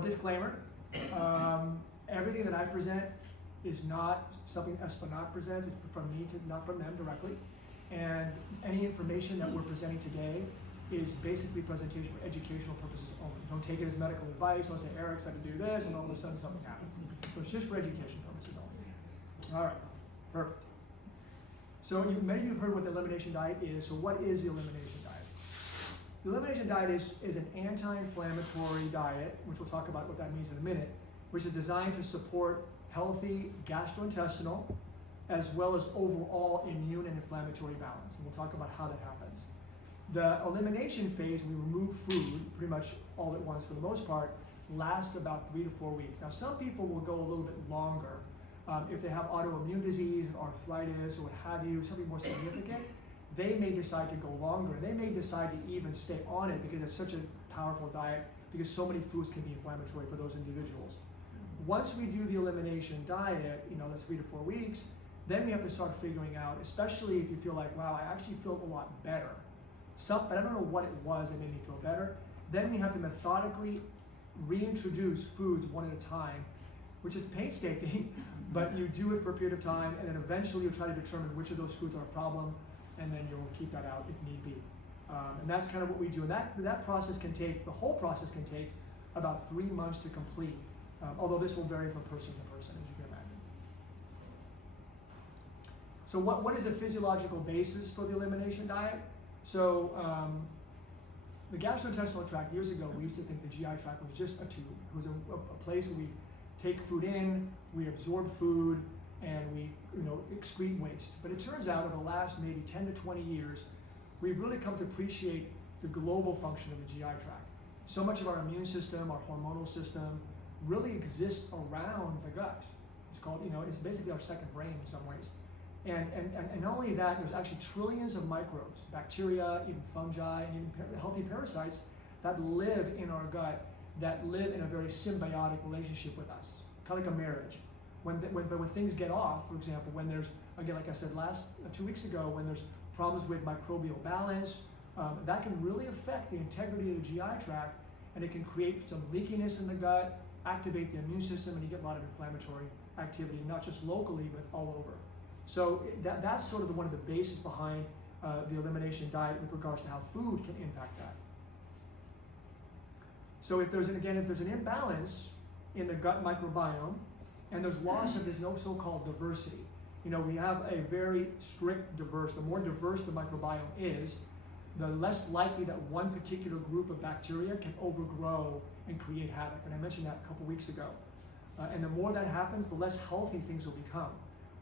Disclaimer, everything that I present is not something Esplanade presents. It's from me, not from them directly. And any information that we're presenting today is basically presentation for educational purposes only. Don't take it as medical advice. Don't say Eric said to do this and all of a sudden something happens. So it's just for education purposes only. All right, perfect. So many of you have heard what the elimination diet is. So what is the elimination diet? The elimination diet is an anti-inflammatory diet, which we'll talk about what that means in a minute, which is designed to support healthy gastrointestinal as well as overall immune and inflammatory balance. And we'll talk about how that happens. The elimination phase, we remove food pretty much all at once for the most part, lasts about 3 to 4 weeks. Now some people will go a little bit longer if they have autoimmune disease, arthritis, or what have you, something more significant. They may decide to go longer. They may decide to even stay on it because it's such a powerful diet, because so many foods can be inflammatory for those individuals. Once we do the elimination diet, that's 3 to 4 weeks, then we have to start figuring out, especially if you feel like, wow, I actually feel a lot better. But I don't know what it was that made me feel better. Then we have to methodically reintroduce foods one at a time, which is painstaking, but you do it for a period of time, and then eventually you'll try to determine which of those foods are a problem, and then you'll keep that out if need be. And that's kind of what we do. And that process can take, the whole process can take about 3 months to complete, although this will vary from person to person, as you can imagine. So what is the physiological basis for the elimination diet? So the gastrointestinal tract, years ago, we used to think the GI tract was just a tube. It was a place where we take food in, we absorb food, and we excrete waste. But it turns out over the last maybe 10 to 20 years, we've really come to appreciate the global function of the GI tract. So much of our immune system, our hormonal system, really exists around the gut. It's called, it's basically our second brain in some ways. And not only that, there's actually trillions of microbes, bacteria, even fungi, and even healthy parasites that live in our gut, that live in a very symbiotic relationship with us, kind of like a marriage. When things get off, for example, when there's, again, like I said 2 weeks ago, when there's problems with microbial balance, that can really affect the integrity of the GI tract, and it can create some leakiness in the gut, activate the immune system, and you get a lot of inflammatory activity, not just locally, but all over. So that's sort of one of the bases behind the elimination diet with regards to how food can impact that. So if there's an imbalance in the gut microbiome, and there's loss of this so-called diversity. We have a very strict the more diverse the microbiome is, the less likely that one particular group of bacteria can overgrow and create havoc. And I mentioned that a couple weeks ago. And the more that happens, the less healthy things will become.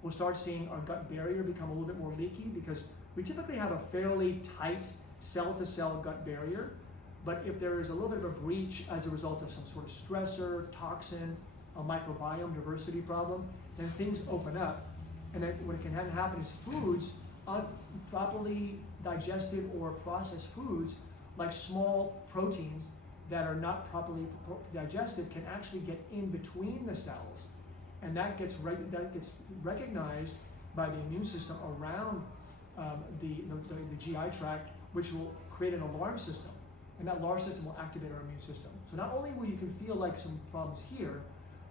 We'll start seeing our gut barrier become a little bit more leaky, because we typically have a fairly tight cell-to-cell gut barrier. But if there is a little bit of a breach as a result of some sort of stressor, toxin, a microbiome diversity problem, then things open up. And then what can happen is foods, properly digested or processed foods, like small proteins that are not properly digested, can actually get in between the cells. And that gets recognized by the immune system around the GI tract, which will create an alarm system. And that alarm system will activate our immune system. So not only will you can feel like some problems here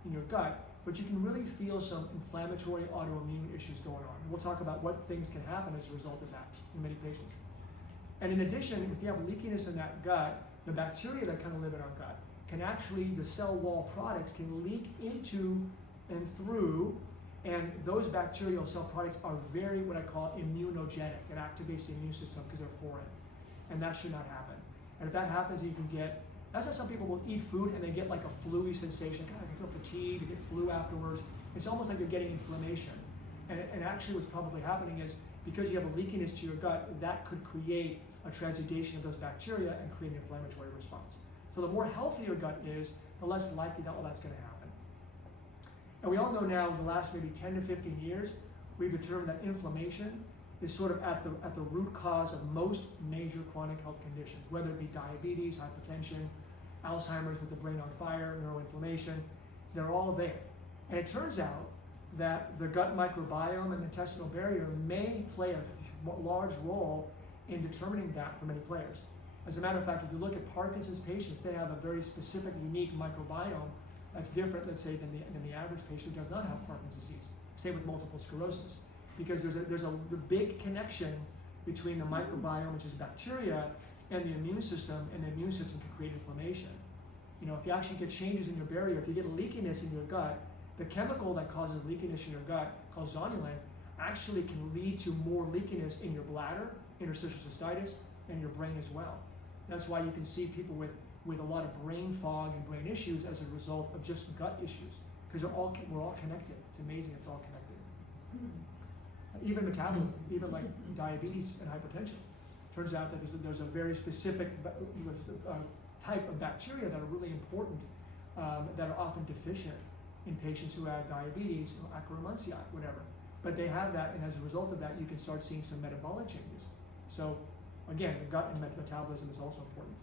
in your gut, but you can really feel some inflammatory autoimmune issues going on. And we'll talk about what things can happen as a result of that in many patients. And in addition, if you have leakiness in that gut, the bacteria that kind of live in our gut can actually, the cell wall products can leak into and through, and those bacterial cell products are very, what I call, immunogenic. It activates the immune system because they're foreign. And that should not happen. And if that happens, you can get, that's why some people will eat food and they get like a flu-y sensation. God, I can feel fatigued, you get flu afterwards. It's almost like you're getting inflammation. And actually what's probably happening is, because you have a leakiness to your gut, that could create a transudation of those bacteria and create an inflammatory response. So the more healthy your gut is, the less likely that all that's going to happen. And we all know now, in the last maybe 10 to 15 years, we've determined that inflammation is sort of at the root cause of most major chronic health conditions, whether it be diabetes, hypertension, Alzheimer's with the brain on fire, neuroinflammation. They're all there. And it turns out that the gut microbiome and the intestinal barrier may play a large role in determining that for many players. As a matter of fact, if you look at Parkinson's patients, they have a very specific, unique microbiome that's different, let's say, than the average patient who does not have Parkinson's disease. Same with multiple sclerosis, because there's a big connection between the microbiome, which is bacteria, and the immune system, and the immune system can create inflammation. You know, if you actually get changes in your barrier, if you get leakiness in your gut, the chemical that causes leakiness in your gut, called zonulin, actually can lead to more leakiness in your bladder, interstitial cystitis, and your brain as well. That's why you can see people with a lot of brain fog and brain issues as a result of just gut issues, because we're all connected. It's amazing, it's all connected. Even metabolism, even like diabetes and hypertension. Turns out that there's a very specific type of bacteria that are really important, that are often deficient in patients who have diabetes, or Akkermansia, whatever. But they have that, and as a result of that, you can start seeing some metabolic changes. So again, the gut and metabolism is also important.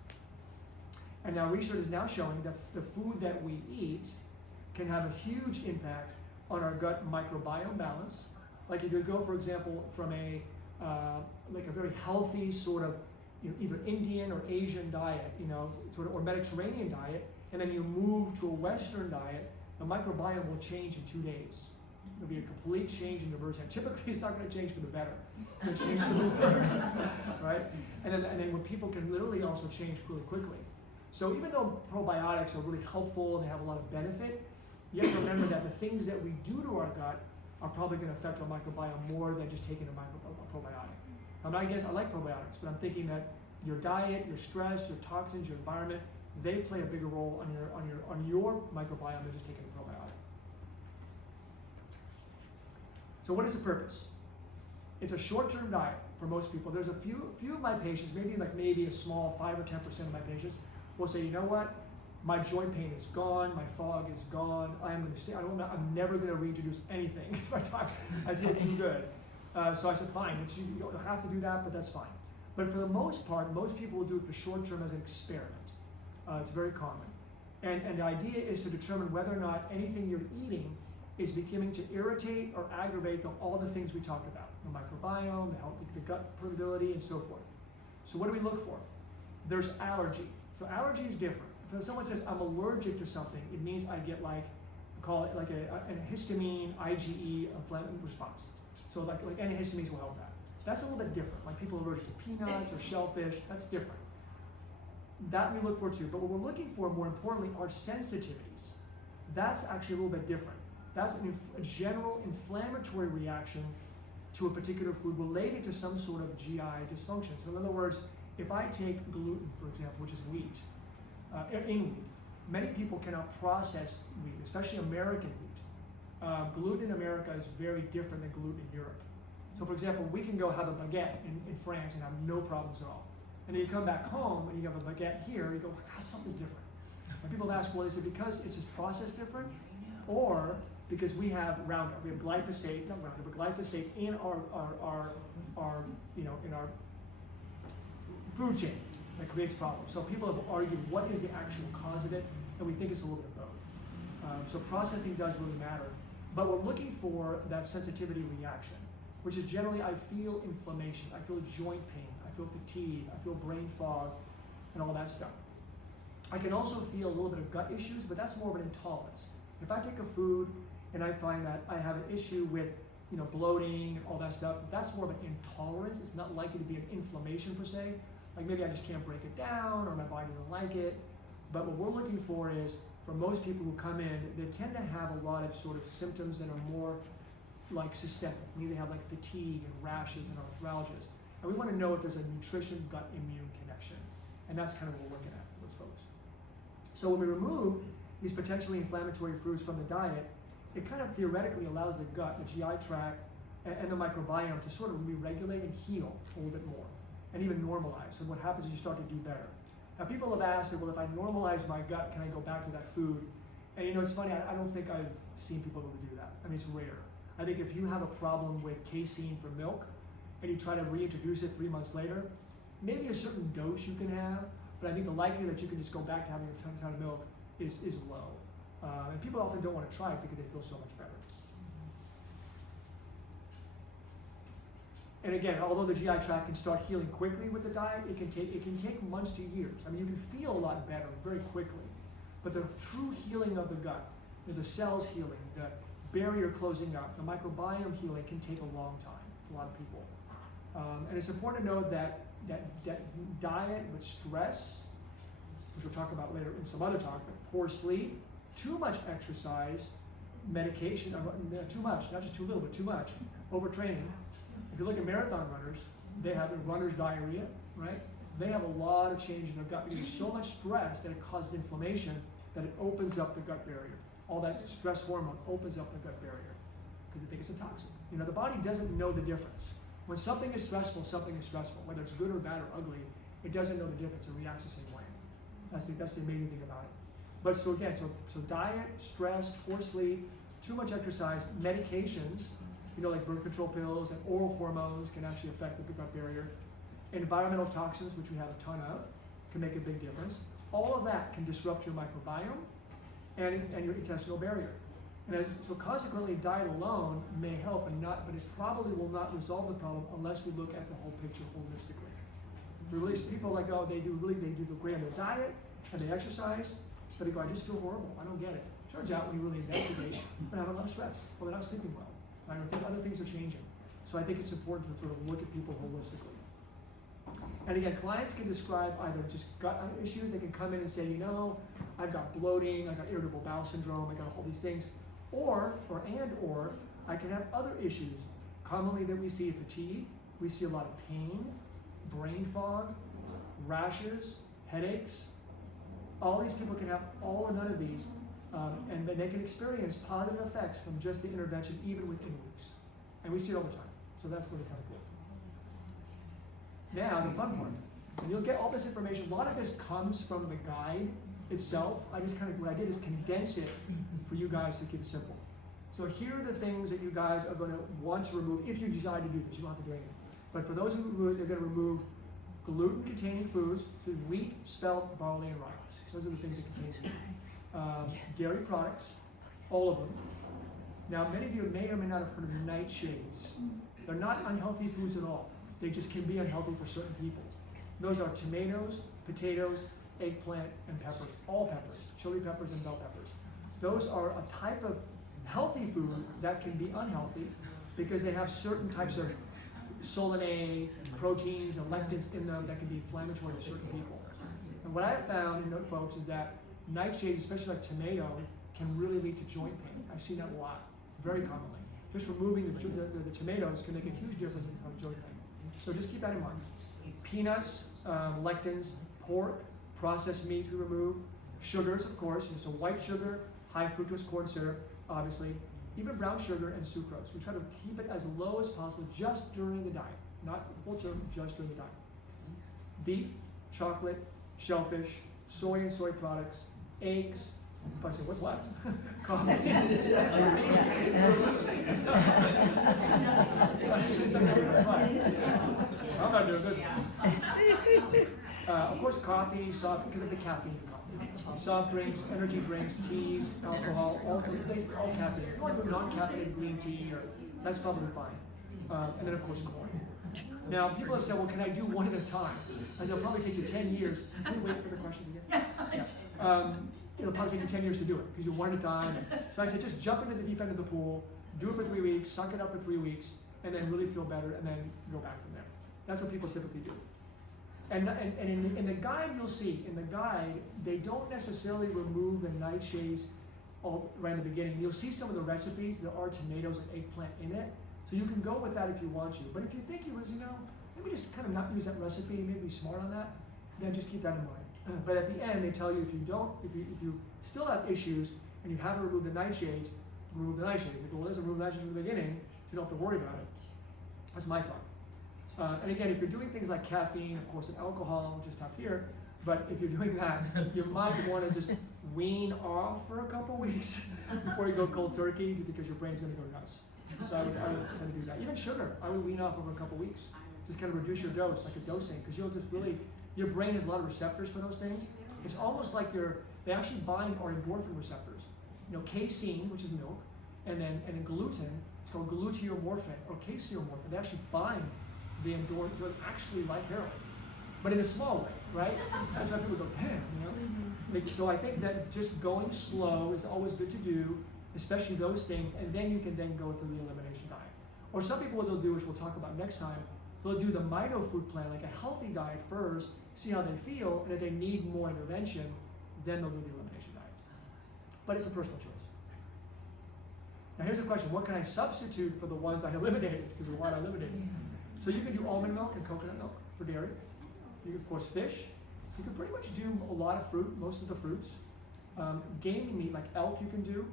And now research is now showing that the food that we eat can have a huge impact on our gut microbiome balance. Like if you go, for example, from like a very healthy sort of, either Indian or Asian diet, or Mediterranean diet, and then you move to a Western diet, the microbiome will change in 2 days. There'll be a complete change in the reverse. And typically, it's not going to change for the better. It's going to change for the worse, right? And then when people can literally also change really quickly. So even though probiotics are really helpful and they have a lot of benefit, you have to remember that the things that we do to our gut are probably going to affect our microbiome more than just taking a probiotic. I mean, I guess I like probiotics, but I'm thinking that your diet, your stress, your toxins, your environment, they play a bigger role on your microbiome than just taking a probiotic. So what is the purpose? It's a short-term diet for most people. There's a few of my patients, maybe a small 5 or 10% of my patients, will say, you know what? My joint pain is gone, my fog is gone, I'm going to stay, I'm never going to reintroduce anything. I feel too good. So I said, fine, you don't have to do that, but that's fine. But for the most part, most people will do it for short term as an experiment. It's very common. And the idea is to determine whether or not anything you're eating is beginning to irritate or aggravate all the things we talked about, the microbiome, the gut permeability, and so forth. So what do we look for? There's allergy. So allergy is different. If someone says, I'm allergic to something, it means I get call it like a histamine, IgE inflammatory response. So like antihistamines will help that. That's a little bit different. Like people allergic to peanuts or shellfish, that's different. That we look for too. But what we're looking for, more importantly, are sensitivities. That's actually a little bit different. That's a general inflammatory reaction to a particular food related to some sort of GI dysfunction. So in other words, if I take gluten, for example, which is wheat, in wheat, many people cannot process wheat, especially American wheat. Gluten in America is very different than gluten in Europe. So for example, we can go have a baguette in France and have no problems at all. And then you come back home and you have a baguette here, you go, God, something's different. And people ask, well, is it because it's just processed different? Or because we have Roundup, we have glyphosate, not Roundup, but glyphosate in our in our food chain that creates problems. So people have argued what is the actual cause of it, and we think it's a little bit of both. So processing does really matter, but we're looking for that sensitivity reaction, which is generally I feel inflammation, I feel joint pain, I feel fatigue, I feel brain fog, and all that stuff. I can also feel a little bit of gut issues, but that's more of an intolerance. If I take a food and I find that I have an issue with bloating and all that stuff, that's more of an intolerance. It's not likely to be an inflammation per se. Like maybe I just can't break it down or my body doesn't like it. But what we're looking for is, for most people who come in, they tend to have a lot of sort of symptoms that are more like systemic. Maybe they have like fatigue and rashes and arthralgias. And we want to know if there's a nutrition-gut immune connection. And that's kind of what we're looking at with those folks. So when we remove these potentially inflammatory foods from the diet, it kind of theoretically allows the gut, the GI tract, and the microbiome to sort of re-regulate and heal a little bit more, and even normalize. So what happens is you start to do better. Now people have asked, well, if I normalize my gut, can I go back to that food? And it's funny, I don't think I've seen people able to do that. I mean, it's rare. I think if you have a problem with casein for milk, and you try to reintroduce it 3 months later, maybe a certain dose you can have, but I think the likelihood that you can just go back to having a ton of milk is low. And people often don't want to try it because they feel so much better. And again, although the GI tract can start healing quickly with the diet, it can take months to years. I mean, you can feel a lot better very quickly. But the true healing of the gut, the cells healing, the barrier closing up, the microbiome healing can take a long time for a lot of people. And it's important to know that diet with stress, which we'll talk about later in some other talk, but poor sleep, too much exercise, medication, too much, not just too little, but too much, overtraining. If you look at marathon runners, they have runner's diarrhea, right? They have a lot of change in their gut because there's so much stress that it causes inflammation that it opens up the gut barrier. All that stress hormone opens up the gut barrier because they think it's a toxin. You know, the body doesn't know the difference. When something is stressful, something is stressful. Whether it's good or bad or ugly, it doesn't know the difference. It reacts the same way. That's the amazing thing about it. But so again, so diet, stress, poor sleep, too much exercise, medications, you know, like birth control pills and oral hormones can actually affect the gut barrier. Environmental toxins, which we have a ton of, can make a big difference. All of that can disrupt your microbiome and your intestinal barrier. And so consequently, diet alone may help, but it probably will not resolve the problem unless we look at the whole picture holistically. People are like, oh, they do great on their diet and they exercise, but they go, I just feel horrible. I don't get it. Turns out when you really investigate, they're having a lot of stress, or they're not sleeping well. Right? Or think other things are changing. So I think it's important to sort of look at people holistically. And again, clients can describe either just gut issues. They can come in and say, you know, I've got bloating, I've got irritable bowel syndrome, I got all these things. Or I can have other issues. Commonly that we see fatigue, we see a lot of pain, brain fog, rashes, headaches. All these people can have all or none of these, and they can experience positive effects from just the intervention even within weeks. And we see it all the time. So that's really kind of cool. Now, the fun part. And you'll get all this information. A lot of this comes from the guide itself. What I did is condense it for you guys to keep it simple. So here are the things that you guys are going to want to remove if you decide to do this. You don't have to do anything. But for those who are going to remove gluten-containing foods, so wheat, spelt, barley, and rye. Those are the things it contains. Dairy products, all of them. Now, many of you may or may not have heard of nightshades. They're not unhealthy foods at all. They just can be unhealthy for certain people. Those are tomatoes, potatoes, eggplant, and peppers. All peppers, chili peppers and bell peppers. Those are a type of healthy food that can be unhealthy because they have certain types of solanate, proteins, and lectins in them that can be inflammatory to certain people. And what I've found in folks is that nightshades, especially like tomato, can really lead to joint pain. I've seen that a lot, very commonly. Just removing the tomatoes can make a huge difference in joint pain. So just keep that in mind. Peanuts, lectins, pork, processed meat we remove, sugars, of course, so white sugar, high fructose corn syrup, obviously, even brown sugar and sucrose. We try to keep it as low as possible just during the diet, not whole term, just during the diet. Beef, chocolate, shellfish, soy and soy products, eggs. If I say, what's left? Coffee. I'm not doing this one. Of course, coffee, because of the caffeine in coffee. Soft drinks, energy drinks, teas, alcohol, basically all caffeine. If you want to do non-caffeinated green tea, that's probably fine. And then, of course, corn. Now, people have said, well, can I do one at a time? And it'll probably take you 10 years. Can you wait for the question again? Yeah. It'll probably take you 10 years to do it because you one at a time. So I said, just jump into the deep end of the pool, do it for 3 weeks, suck it up for 3 weeks, and then really feel better, and then go back from there. That's what people typically do. And in the guide, you'll see, they don't necessarily remove the nightshades right in the beginning. You'll see some of the recipes. There are tomatoes and eggplant in it. So you can go with that if you want to. But if you think maybe just kind of not use that recipe, maybe be smart on that, then just keep that in mind. But at the end, they tell you if you still have issues and you haven't removed the nightshades, remove the nightshades. They go, well, let's remove the nightshades from the beginning, so you don't have to worry about it. That's my thought. And again, if you're doing things like caffeine, of course, and alcohol, which is tough here, but if you're doing that, you might want to just wean off for a couple weeks before you go cold turkey because your brain's going to go nuts. So I would tend to do that. Even sugar, I would wean off over a couple weeks. Just kind of reduce your dose, like a dosing, because you'll just really, your brain has a lot of receptors for those things. It's almost like they actually bind our endorphin receptors. Casein, which is milk, and then gluten, it's called gluteomorphin or caseomorphin. They actually bind the endurance drug actually like heroin, but in a small way, right? That's why people go, damn, you know? Like, so I think that just going slow is always good to do, especially those things, and then you can then go through the elimination diet. Or some people, what they'll do, which we'll talk about next time, they'll do the Mito food plan, like a healthy diet first, see how they feel, and if they need more intervention, then they'll do the elimination diet. But it's a personal choice. Now here's a question, what can I substitute for the ones I eliminated? Because the one I eliminated. So you can do almond milk and coconut milk for dairy. You can, of course, fish. You can pretty much do a lot of fruit, most of the fruits. Game meat, like elk, you can do.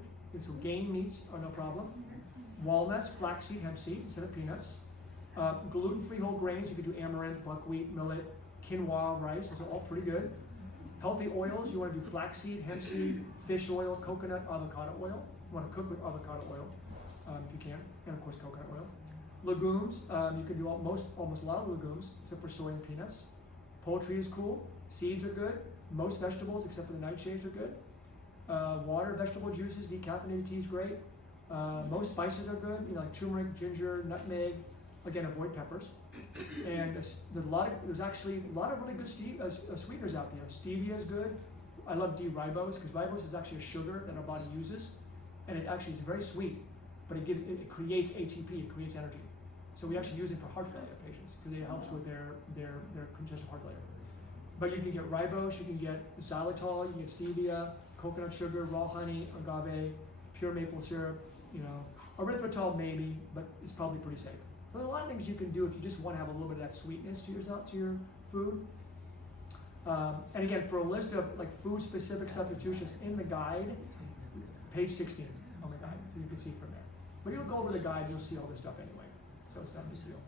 So game meats are no problem. Walnuts, flaxseed, hemp seed instead of peanuts. Gluten-free whole grains, you could do amaranth, buckwheat, millet, quinoa, rice. Those are all pretty good. Healthy oils, you want to do flaxseed, hemp seed, fish oil, coconut, avocado oil. You want to cook with avocado oil if you can, and of course coconut oil. Legumes, you can do almost a lot of legumes except for soy and peanuts. Poultry is cool. Seeds are good. Most vegetables except for the nightshades are good. Water, vegetable juices, decaffeinated tea is great. Most spices are good, you know, like turmeric, ginger, nutmeg. Again, avoid peppers. And there's actually a lot of really good sweeteners out there. Stevia is good. I love D-ribose because ribose is actually a sugar that our body uses, and it actually is very sweet, but it creates ATP, it creates energy. So we actually use it for heart failure patients because it helps with their congestive heart failure. But you can get ribose, you can get xylitol, you can get stevia, coconut sugar, raw honey, agave, pure maple syrup, you know, erythritol maybe, but it's probably pretty safe. There's a lot of things you can do if you just want to have a little bit of that sweetness to your food. And again, for a list of like food-specific substitutions in the guide, page 16 on the guide, so you can see from there. But you'll go over the guide, you'll see all this stuff anyway, so it's not a big deal.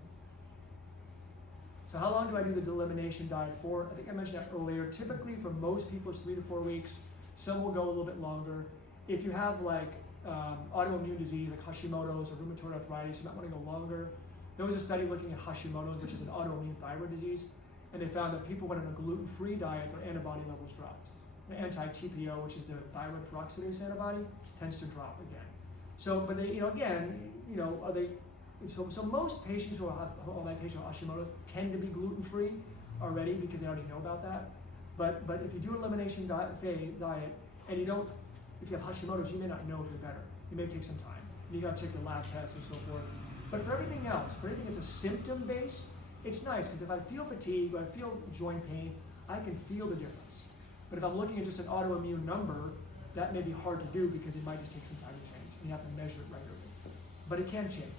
So how long do I do the elimination diet for? I think I mentioned that earlier. Typically, for most people, it's 3 to 4 weeks. Some will go a little bit longer. If you have like autoimmune disease like Hashimoto's or rheumatoid arthritis, you might want to go longer. There was a study looking at Hashimoto's, which is an autoimmune thyroid disease, and they found that people went on a gluten-free diet, their antibody levels dropped. The anti-TPO, which is the thyroid peroxidase antibody, tends to drop again. So, but they, are they? So most patients who have my patient with Hashimoto's tend to be gluten-free already because they already know about that. But if you do an elimination diet and you don't, if you have Hashimoto's, you may not know if you're better. It may take some time. You got to check your lab tests and so forth. But for everything else, for anything that's a symptom base, it's nice because if I feel fatigue or I feel joint pain, I can feel the difference. But if I'm looking at just an autoimmune number, that may be hard to do because it might just take some time to change. And you have to measure it regularly. But it can change.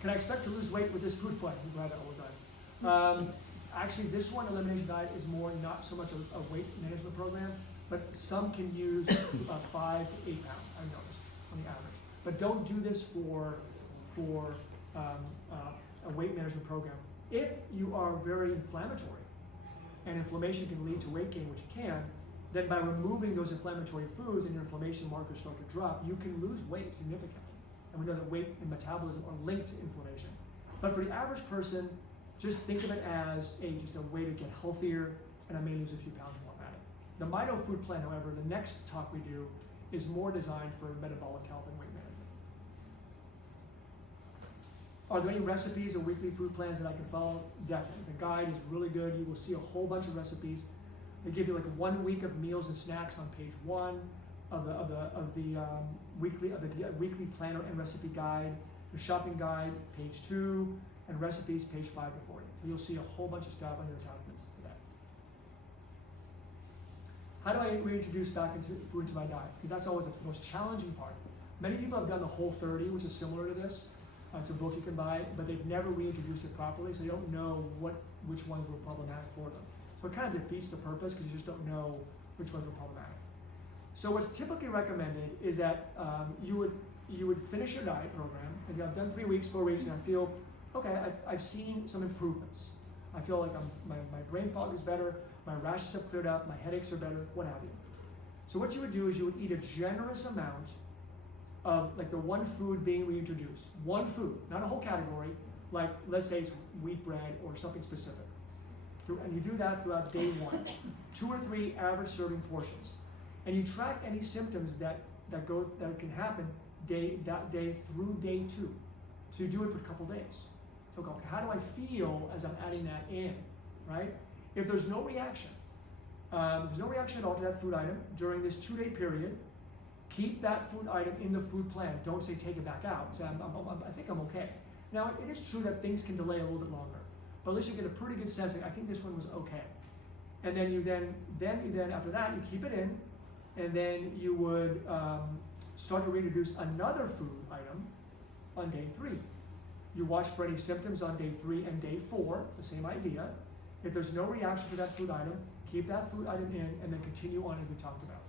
Can I expect to lose weight with this food plan? We grab that all the time. Actually, this one, Elimination Diet, is more not so much a weight management program, but some can use 5 to 8 pounds, I've noticed, on the average. But don't do this for a weight management program. If you are very inflammatory, and inflammation can lead to weight gain, which it can, then by removing those inflammatory foods and your inflammation markers start to drop, you can lose weight significantly. And we know that weight and metabolism are linked to inflammation. But for the average person, just think of it as just a way to get healthier, and I may lose a few pounds more at it. The Mito food plan, however, the next talk we do, is more designed for metabolic health and weight management. Are there any recipes or weekly food plans that I can follow? Definitely. The guide is really good. You will see a whole bunch of recipes. They give you like 1 week of meals and snacks on page 1 of the weekly planner and recipe guide. The shopping guide, page 2, and recipes, page 5 to 40. So you'll see a whole bunch of stuff on your attachments for that. How do I reintroduce back food into my diet? Because that's always the most challenging part. Many people have done the Whole30, which is similar to this. It's a book you can buy, but they've never reintroduced it properly, so they don't know which ones were problematic for them. So it kind of defeats the purpose because you just don't know which ones were problematic. So what's typically recommended is that you would finish your diet program, and I've done 3 weeks, 4 weeks, and I feel, okay, I've seen some improvements. I feel like my brain fog is better, my rashes have cleared up, my headaches are better, what have you. So what you would do is you would eat a generous amount of like the one food being reintroduced. One food, not a whole category, like let's say it's wheat bread or something specific. And you do that throughout day 1. 2 or 3 average serving portions. And you track any symptoms that can happen that day through day 2. So you do it for a couple days. So okay, how do I feel as I'm adding that in, right? If there's no reaction, at all to that food item during this 2-day period, keep that food item in the food plan. Don't say take it back out. Say I think I'm okay. Now it is true that things can delay a little bit longer, but at least you get a pretty good sense that I think this one was okay. And then you then after that you keep it in, and then you would start to reintroduce another food item on day 3. You watch for any symptoms on day 3 and day 4, the same idea. If there's no reaction to that food item, keep that food item in and then continue on as we talked about.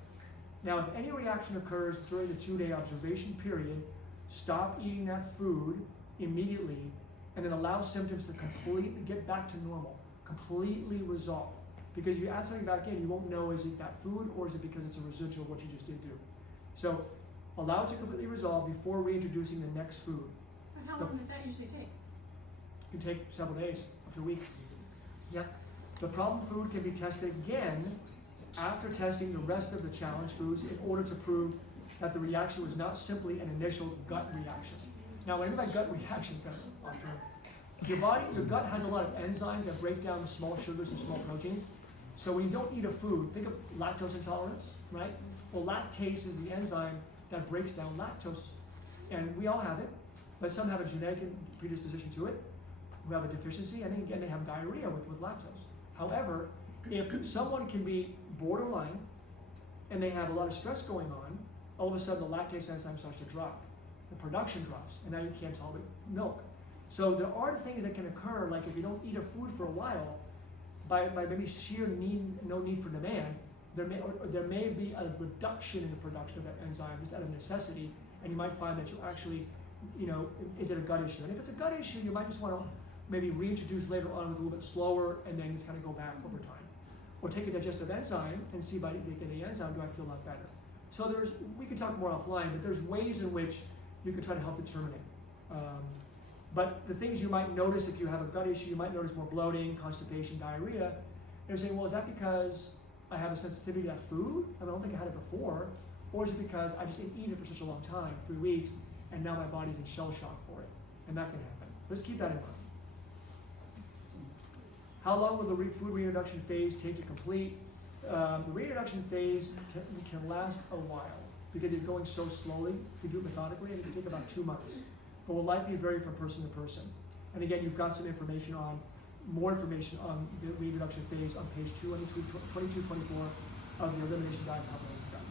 Now, if any reaction occurs during the 2-day observation period, stop eating that food immediately and then allow symptoms to completely get back to normal, completely resolve. Because if you add something back in, you won't know is it that food or is it because it's a residual of what you just did do. So allow it to completely resolve before reintroducing the next food. And how long does that usually take? It can take several days, up to a week. Yep. The problem food can be tested again after testing the rest of the challenge foods in order to prove that the reaction was not simply an initial gut reaction. Now, when I mean by gut reaction, it's kind of off-term. Your gut has a lot of enzymes that break down small sugars and small proteins. So when you don't eat a food, think of lactose intolerance, right? Well, lactase is the enzyme that breaks down lactose. And we all have it, but some have a genetic predisposition to it, who have a deficiency, and then they have diarrhea with lactose. However, if someone can be borderline and they have a lot of stress going on, all of a sudden the lactase enzyme starts to drop. The production drops, and now you can't tolerate milk. So there are things that can occur, like if you don't eat a food for a while, by maybe sheer no need for demand, there may be a reduction in the production of that enzyme just out of necessity, and you might find that you actually, is it a gut issue? And if it's a gut issue, you might just want to maybe reintroduce later on with a little bit slower, and then just kind of go back over time. Or take a digestive enzyme and see by taking the enzyme, do I feel a lot better? So we can talk more offline, but there's ways in which you can try to help determine it. But the things you might notice if you have a gut issue, you might notice more bloating, constipation, diarrhea. And you're saying, well, is that because I have a sensitivity to that food? I don't think I had it before. Or is it because I just didn't eat it for such a long time, 3 weeks, and now my body's in shell shock for it? And that can happen. Let's keep that in mind. How long will the food reintroduction phase take to complete? The reintroduction phase can last a while because it's going so slowly. If you do it methodically, it can take about 2 months. But will likely vary from person to person. And again, you've got some information more information on the reintroduction phase on page 2224 of the Elimination Diet Comprehensive Guide.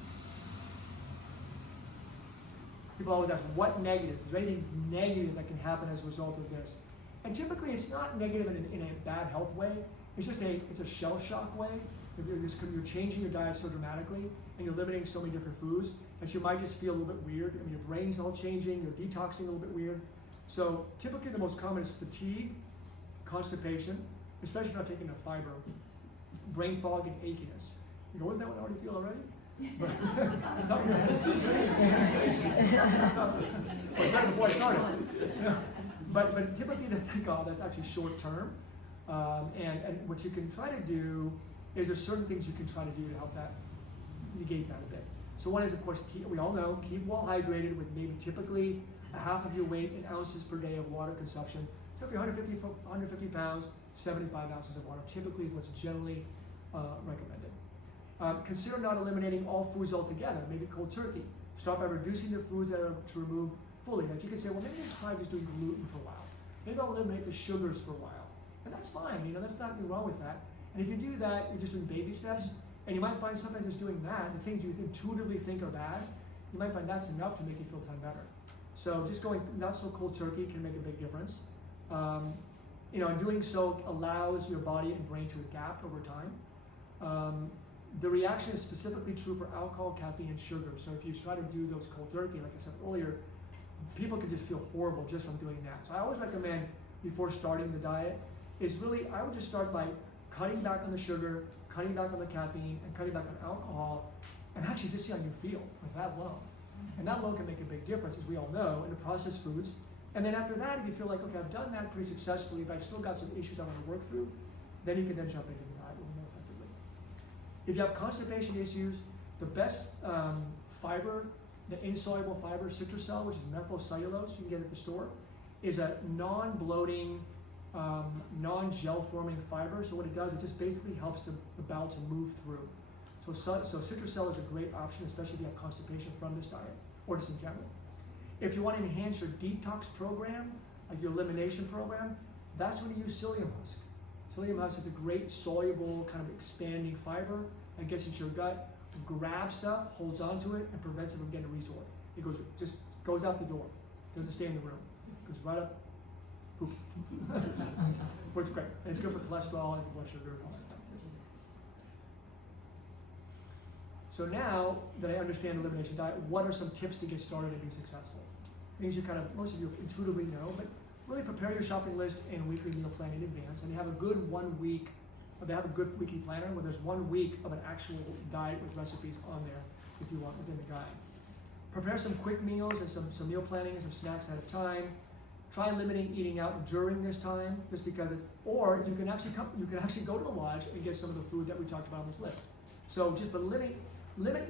People always ask, what negative? Is there anything negative that can happen as a result of this? And typically it's not negative in a bad health way. It's just it's a shell shock way. You're changing your diet so dramatically and you're limiting so many different foods that you might just feel a little bit weird. I mean, your brain's all changing, you're detoxing a little bit weird. So typically the most common is fatigue, constipation, especially if you're not taking enough fiber, brain fog, and achiness. You go, isn't that what I already feel already? But it's not your head. Before I started. But typically that's actually short term. And what you can try to do is there's certain things you can try to do to help that negate that a bit. So one is, of course, we all know, keep well hydrated with maybe typically a half of your weight in ounces per day of water consumption. So if you're 150 pounds, 75 ounces of water typically is what's generally recommended. Consider not eliminating all foods altogether, maybe cold turkey. Start by reducing the foods that are to remove fully. Like you can say, well, maybe just try just doing gluten for a while. Maybe I'll eliminate the sugars for a while. And that's fine, that's nothing wrong with that. And if you do that, you're just doing baby steps, and you might find sometimes just doing that, the things you intuitively think are bad, you might find that's enough to make you feel 10 better. So just going not so cold turkey can make a big difference. And doing so allows your body and brain to adapt over time. The reaction is specifically true for alcohol, caffeine, and sugar. So if you try to do those cold turkey, like I said earlier, people can just feel horrible just from doing that. So I always recommend before starting the diet I would just start by cutting back on the sugar, cutting back on the caffeine, and cutting back on alcohol, and actually just see how you feel with that alone. And that alone can make a big difference, as we all know, in the processed foods. And then after that, if you feel like, okay, I've done that pretty successfully, but I've still got some issues I want to work through, then you can then jump into the diet a little more effectively. If you have constipation issues, the best fiber, the insoluble fiber, citrusol, which is methylcellulose, you can get at the store. is a non-bloating, non-gel forming fiber. So what it does, it just basically helps the bowel to move through. So Citrusel is a great option, especially if you have constipation from this diet, or just in general. If you want to enhance your detox program, like your elimination program, that's when you use psyllium husk. Psyllium husk is a great soluble, kind of expanding fiber that gets into your gut, grabs stuff, holds onto it, and prevents it from getting resorbed. It just goes out the door, doesn't stay in the room. It goes right up, poop. Works great. And it's good for cholesterol and for blood sugar and all that stuff. So now that I understand the elimination diet, what are some tips to get started and be successful? Things you kind of, most of you intuitively know, but really prepare your shopping list and weekly meal plan in advance. And they have a good weekly planner where there's 1 week of an actual diet with recipes on there if you want within the guide. Prepare some quick meals and some meal planning and some snacks ahead of time. Try limiting eating out during this time, just because or you can actually go to the lodge and get some of the food that we talked about on this list. So just limit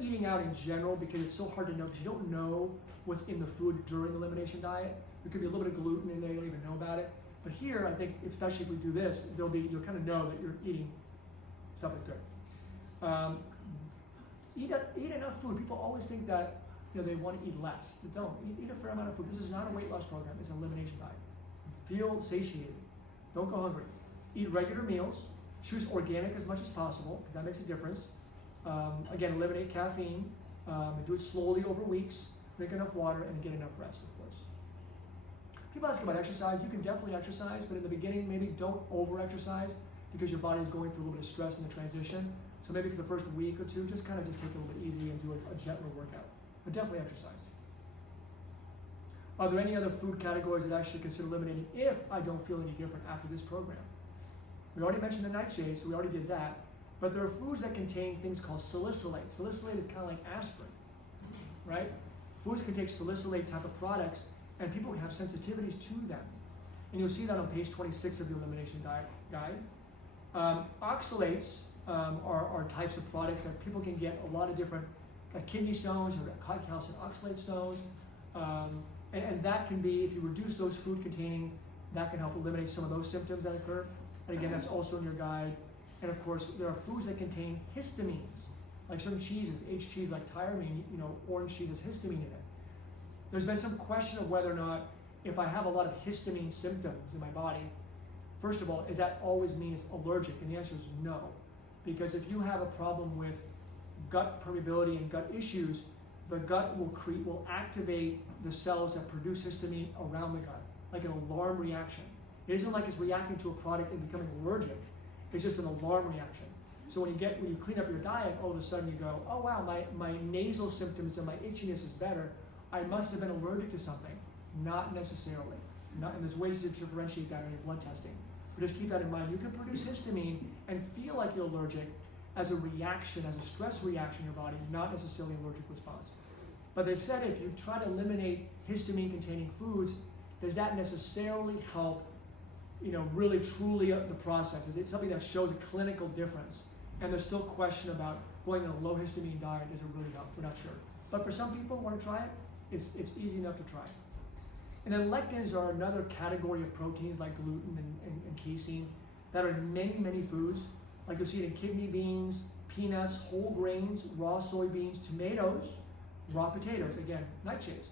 eating out in general, because it's so hard to know, because you don't know what's in the food during the elimination diet. There could be a little bit of gluten in there, you don't even know about it. But here, I think, especially if we do this, you'll kind of know that you're eating stuff that's good. Eat enough food. People always think that they want to eat less. So don't. Eat a fair amount of food. This is not a weight loss program. It's an elimination diet. Feel satiated. Don't go hungry. Eat regular meals. Choose organic as much as possible, because that makes a difference. Again, eliminate caffeine. And do it slowly over weeks. Drink enough water and get enough rest, of course. People ask about exercise. You can definitely exercise, but in the beginning, maybe don't over-exercise, because your body is going through a little bit of stress in the transition. So maybe for the first week or two, just take it a little bit easy and do a gentler workout. But definitely exercise. Are there any other food categories that I should consider eliminating if I don't feel any different after this program? We already mentioned the nightshades, so we already did that. But there are foods that contain things called salicylate. Salicylate is kind of like aspirin, right? Foods contain salicylate type of products, and people have sensitivities to them. And you'll see that on page 26 of the Elimination Diet Guide. Oxalates are types of products that people can get a lot of different kidney stones, or calcium oxalate stones. And that can be, if you reduce those food containing, that can help eliminate some of those symptoms that occur. And again, that's also in your guide. And of course, there are foods that contain histamines, like certain cheeses, H cheese like tyramine, orange cheese has histamine in it. There's been some question of whether or not, if I have a lot of histamine symptoms in my body, first of all, does that always mean it's allergic? And the answer is no. Because if you have a problem with gut permeability and gut issues, the gut will activate the cells that produce histamine around the gut, like an alarm reaction. It isn't like it's reacting to a product and becoming allergic. It's just an alarm reaction. So when you clean up your diet, all of a sudden you go, oh wow, my nasal symptoms and my itchiness is better. I must have been allergic to something. Not necessarily. And there's ways to differentiate that in your blood testing. But just keep that in mind. You can produce histamine and feel like you're allergic as a reaction, as a stress reaction in your body, not necessarily an allergic response. But they've said if you try to eliminate histamine-containing foods, does that necessarily help, really truly the process? Is it something that shows a clinical difference? And there's still question about going on a low histamine diet, does it really help? We're not sure. But for some people who want to try it, it's easy enough to try. And then lectins are another category of proteins like gluten and casein that are in many, many foods. Like you'll see it in kidney beans, peanuts, whole grains, raw soybeans, tomatoes, raw potatoes, again, nightshades.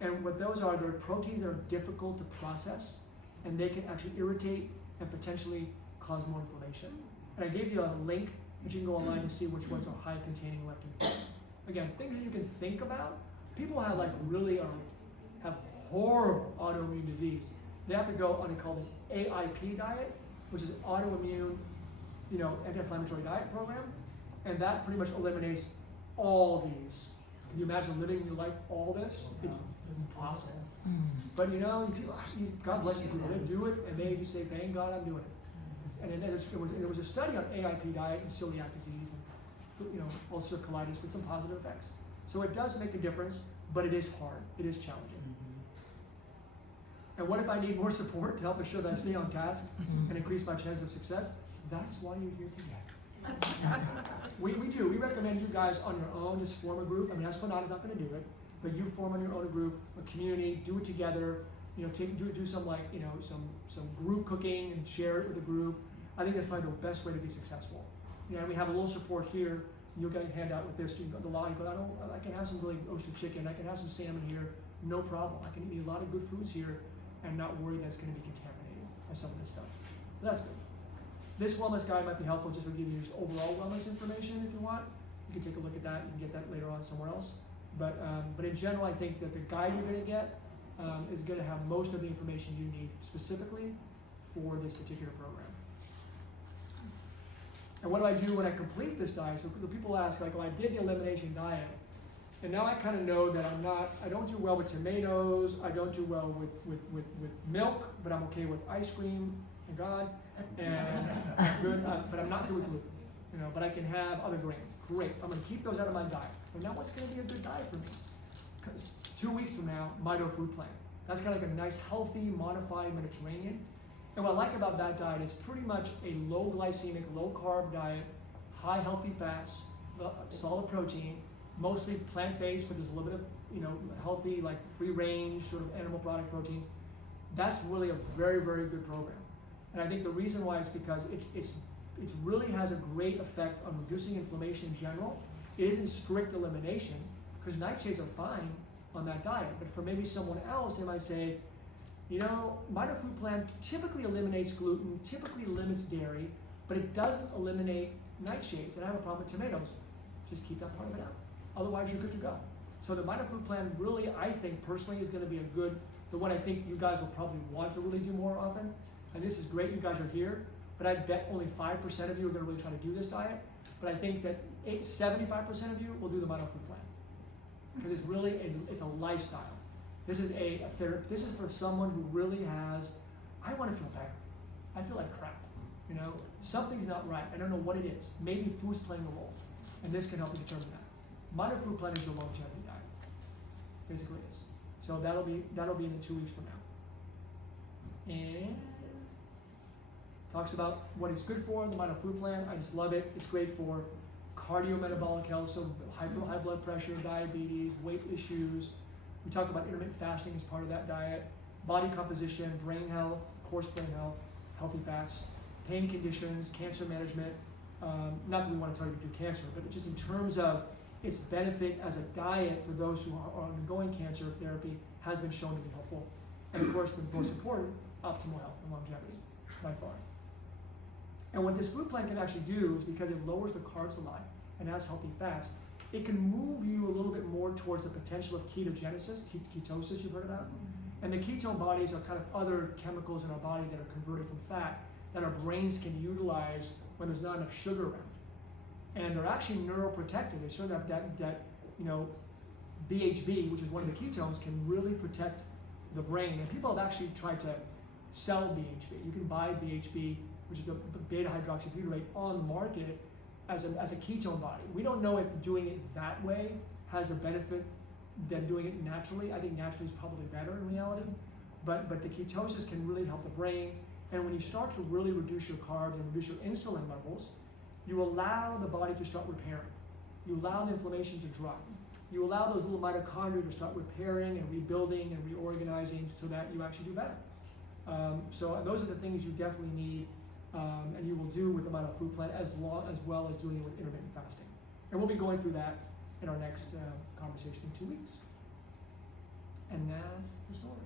And what those are, they're proteins that are difficult to process, and they can actually irritate and potentially cause more inflammation. And I gave you a link that you can go online and see which ones are high containing lectin foods. Again, things that you can think about. People have have horrible autoimmune disease. They have to go on a called an AIP diet, which is autoimmune, anti-inflammatory diet program, and that pretty much eliminates all these. Can you imagine living your life all this? It's impossible. But God bless you people. They do it, and they say, "Thank God I'm doing it." And there was a study on AIP diet and celiac disease and ulcerative colitis with some positive effects. So it does make a difference, but it is hard. It is challenging. And what if I need more support to help ensure that I stay on task and increase my chance of success? That's why you're here today. We do. We recommend you guys on your own just form a group. I mean, Esplanade is not going to do it, but you form on your own a group, a community, do it together. do some like, some group cooking and share it with the group. I think that's probably the best way to be successful. We have a little support here. You'll get a handout with this. You go to the lot, you go, I can have some really roasted chicken. I can have some salmon here. No problem. I can eat a lot of good foods here and not worry that it's going to be contaminated by some of this stuff. But that's good. This wellness guide might be helpful just for giving you just overall wellness information if you want. You can take a look at that. You can get that later on somewhere else. But in general, I think that the guide you're going to get is going to have most of the information you need specifically for this particular program. And what do I do when I complete this diet? So the people ask, like, I did the elimination diet, and now I kind of know that I don't do well with tomatoes, I don't do well with milk, but I'm okay with ice cream, thank God, and good, but I'm not doing gluten, but I can have other grains. Great, I'm going to keep those out of my diet. But now what's going to be a good diet for me? Because 2 weeks from now, Mito food plan. That's kind of like a nice, healthy, modified Mediterranean. And what I like about that diet is pretty much a low glycemic, low carb diet, high healthy fats, solid protein, mostly plant-based, but there's a little bit of healthy, like free range sort of animal product proteins. That's really a very, very good program. And I think the reason why is because it really has a great effect on reducing inflammation in general. It isn't strict elimination, because nightshades are fine on that diet. But for maybe someone else, they might say, Mito food plan typically eliminates gluten, typically limits dairy, but it doesn't eliminate nightshades. And I have a problem with tomatoes. Just keep that part of it out. Otherwise, you're good to go. So the Mito food plan really, I think personally, is going to be the one I think you guys will probably want to really do more often. And this is great, you guys are here, but I bet only 5% of you are going to really try to do this diet. But I think that 75% of you will do the Mito food plan. Because it's really, it's a lifestyle. This is a therapy. This is for someone who really has, I want to feel better. I feel like crap. Something's not right. I don't know what it is. Maybe food's playing a role. And this can help you determine that. Mito food plan is your longevity diet. Basically is. So that'll be in 2 weeks from now. And talks about what it's good for, the Mito food plan. I just love it. It's great for cardiometabolic health, so high blood pressure, diabetes, weight issues. We talk about intermittent fasting as part of that diet, body composition, brain health, coarse brain health, healthy fats, pain conditions, cancer management. Not that we want to tell you to do cancer, but just in terms of its benefit as a diet for those who are undergoing cancer therapy has been shown to be helpful. And of course, the most important, optimal health and longevity, by far. And what this food plan can actually do is because it lowers the carbs a lot and adds healthy fats, it can move you a little bit more towards the potential of ketogenesis, ketosis you've heard about. And the ketone bodies are kind of other chemicals in our body that are converted from fat that our brains can utilize when there's not enough sugar around. And they're actually neuroprotective. They show that BHB, which is one of the ketones, can really protect the brain. And people have actually tried to sell BHB. You can buy BHB, which is the beta hydroxybutyrate, on the market as a ketone body. We don't know if doing it that way has a benefit than doing it naturally. I think naturally is probably better in reality. But the ketosis can really help the brain. And when you start to really reduce your carbs and reduce your insulin levels, you allow the body to start repairing. You allow the inflammation to drop. You allow those little mitochondria to start repairing and rebuilding and reorganizing so that you actually do better. So those are the things you definitely need, and you will do with the Mito food plan as well as doing it with intermittent fasting. And we'll be going through that in our next conversation in 2 weeks. And that's the story.